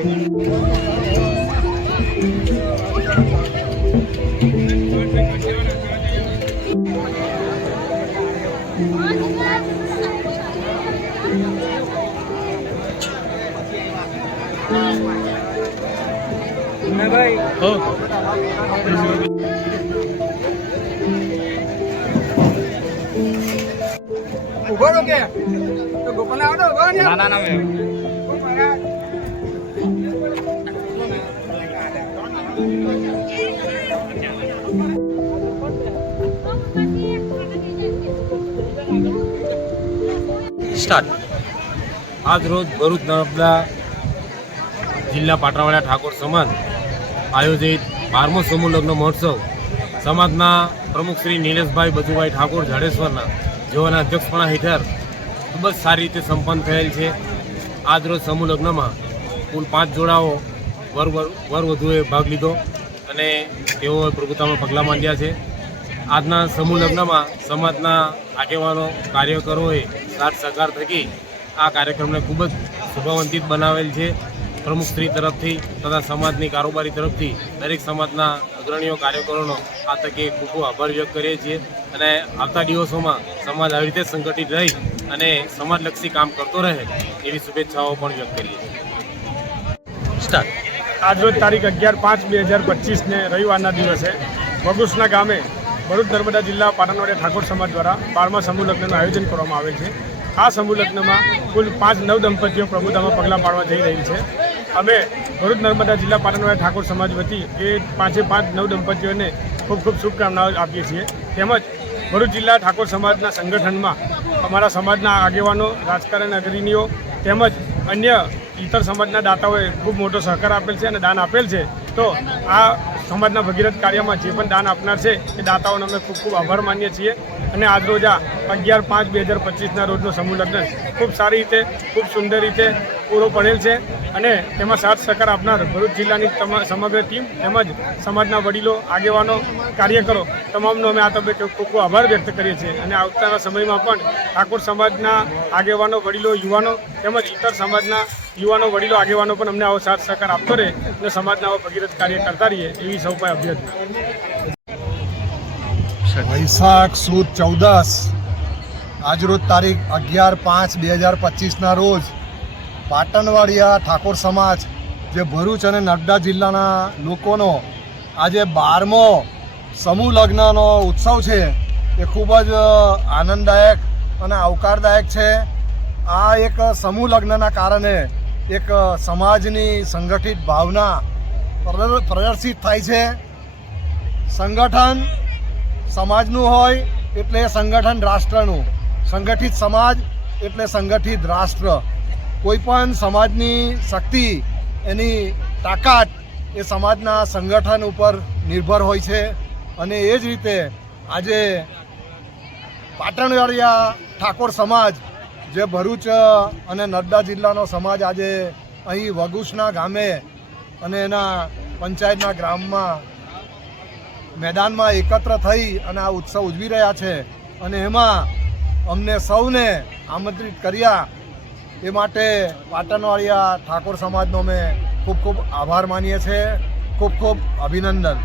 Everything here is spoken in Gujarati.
ઉભો રહો કે તો ગોપાલ આવડો ઉભો ને ના ના ના સ્ટાર્ટ. આજ રોજ ભરૂચ નર્મદા જિલ્લા પાટણવાડા ઠાકોર સમાજ આયોજિત બારમો સમૂહ લગ્ન મહોત્સવ સમાજના પ્રમુખ શ્રી નિલેશભાઈ બચુભાઈ ઠાકોર જાડેશ્વરના જેઓના અધ્યક્ષપણા હેઠળ ખૂબ જ સારી રીતે સંપન્ન થયેલ છે. આજ રોજ સમૂહ લગ્નમાં કુલ પાંચ જોડાઓ વર વર- વધુએ ભાગ લીધો અને તેઓ પ્રભુતામાં પગલાં માંડ્યા છે. આજના સમૂહ લગ્નમાં સમાજના આગેવાનો, કાર્યકરોએ સાથ સહકાર થકી આ કાર્યક્રમને ખૂબ જ શુભવંતિત બનાવેલ છે. પ્રમુખ શ્રી તરફથી તથા સમાજની કારોબારી તરફથી દરેક સમાજના અગ્રણીઓ, કાર્યકરોનો આ તકે ખૂબ ખૂબ આભાર વ્યક્ત કરીએ છીએ અને આવતા દિવસોમાં સમાજ આવી રીતે સંગઠિત રહી અને સમાજલક્ષી કામ કરતો રહે એવી શુભેચ્છાઓ પણ વ્યક્ત કરીએ છીએ. આજરોજ તારીખ અગિયાર પાંચ બે હજાર પચીસને રવિવારના દિવસે વગુસના ગામે ભરૂચ નર્મદા જિલ્લા પાટણવાડિયા ઠાકોર સમાજ દ્વારા બારમા સમૂહ લગ્નનું આયોજન કરવામાં આવેલ છે. આ સમૂહ લગ્નમાં કુલ પાંચ નવ દંપતીઓ પ્રભુતામાં પગલાં પાડવા જઈ રહી છે. અમે ભરૂચ નર્મદા જિલ્લા પાટણવાડિયા ઠાકોર સમાજ વતી એ પાંચે પાંચ નવ દંપતીઓને ખૂબ ખૂબ શુભકામનાઓ આપીએ છીએ. તેમજ ભરૂચ જિલ્લા ઠાકોર સમાજના સંગઠનમાં અમારા સમાજના આગેવાનો, રાજકારણ અગ્રણીઓ તેમજ અન્ય ઇતર સમાજના દાતાઓએ ખૂબ મોટો સહકાર આપેલ છે અને દાન આપેલ છે. તો આ સમાજના ભગીરથ કાર્યમાં જે પણ દાન આપનાર છે, એ દાતાઓનો અમે ખૂબ ખૂબ આભાર માનીએ છીએ. અને આજ રોજ આ અગિયાર પાંચ બે હજાર પચીસના રોજનો સમૂહ લગ્ન ખૂબ સારી રીતે, ખૂબ સુંદર રીતે પૂરો પડેલ છે. અને તેમાં સાથ સહકાર આપનાર ભરૂચ જિલ્લાની સમગ્ર ટીમ તેમજ સમાજના વડીલો, આગેવાનો, કાર્યકરો તમામનો અમે આ તબક્કે ખૂબ ખૂબ આભાર વ્યક્ત કરીએ છીએ. અને આવતાના સમયમાં પણ ઠાકોર સમાજના આગેવાનો, વડીલો, યુવાનો તેમજ ઇતર સમાજના યુવાનો, વડીલો, આગેવાનો પણ અમને આવો સાથ સહકાર આપતો રહે અને સમાજના આવો ભગીરથ કાર્ય કરતા રહીએ એવી સૌ કોઈ અભ્યર્થના. વૈશાખ સુદ ચૌદસ, આજરોજ તારીખ અગિયાર પાંચ બે હજાર પચીસના રોજ પાટણવાડિયા ઠાકોર સમાજ, જે ભરૂચ અને નર્મદા જિલ્લાના લોકોનો આજે બારમો સમૂહ લગ્નનો ઉત્સવ છે, એ ખૂબ જ આનંદદાયક અને આવકારદાયક છે. આ એક સમૂહ લગ્નના કારણે એક સમાજની સંગઠિત ભાવના પ્રદર- પ્રદર્શિત થાય છે. સંગઠન સમાજનું હોય એટલે સંગઠન રાષ્ટ્રનું. સંગઠિત સમાજ એટલે સંગઠિત રાષ્ટ્ર. કોઈપણ સમાજની શક્તિ, એની તાકાત એ સમાજના સંગઠન ઉપર નિર્ભર હોય છે. અને એ જ રીતે આજે પાટણવાડિયા ઠાકોર સમાજ જે ભરૂચ અને નર્મદા જિલ્લાનો સમાજ આજે અહીં વગુસના ગામે અને એના પંચાયતના ગ્રામમાં મેદાનમાં એકત્ર થઈ અને આ ઉત્સવ ઉજવી રહ્યા છે. અને એમાં અમને સૌને આમંત્રિત કર્યા. એ માટે પાટણવાડિયા ઠાકોર સમાજનો અમે ખૂબ ખૂબ આભાર માનીએ છીએ. ખૂબ ખૂબ અભિનંદન.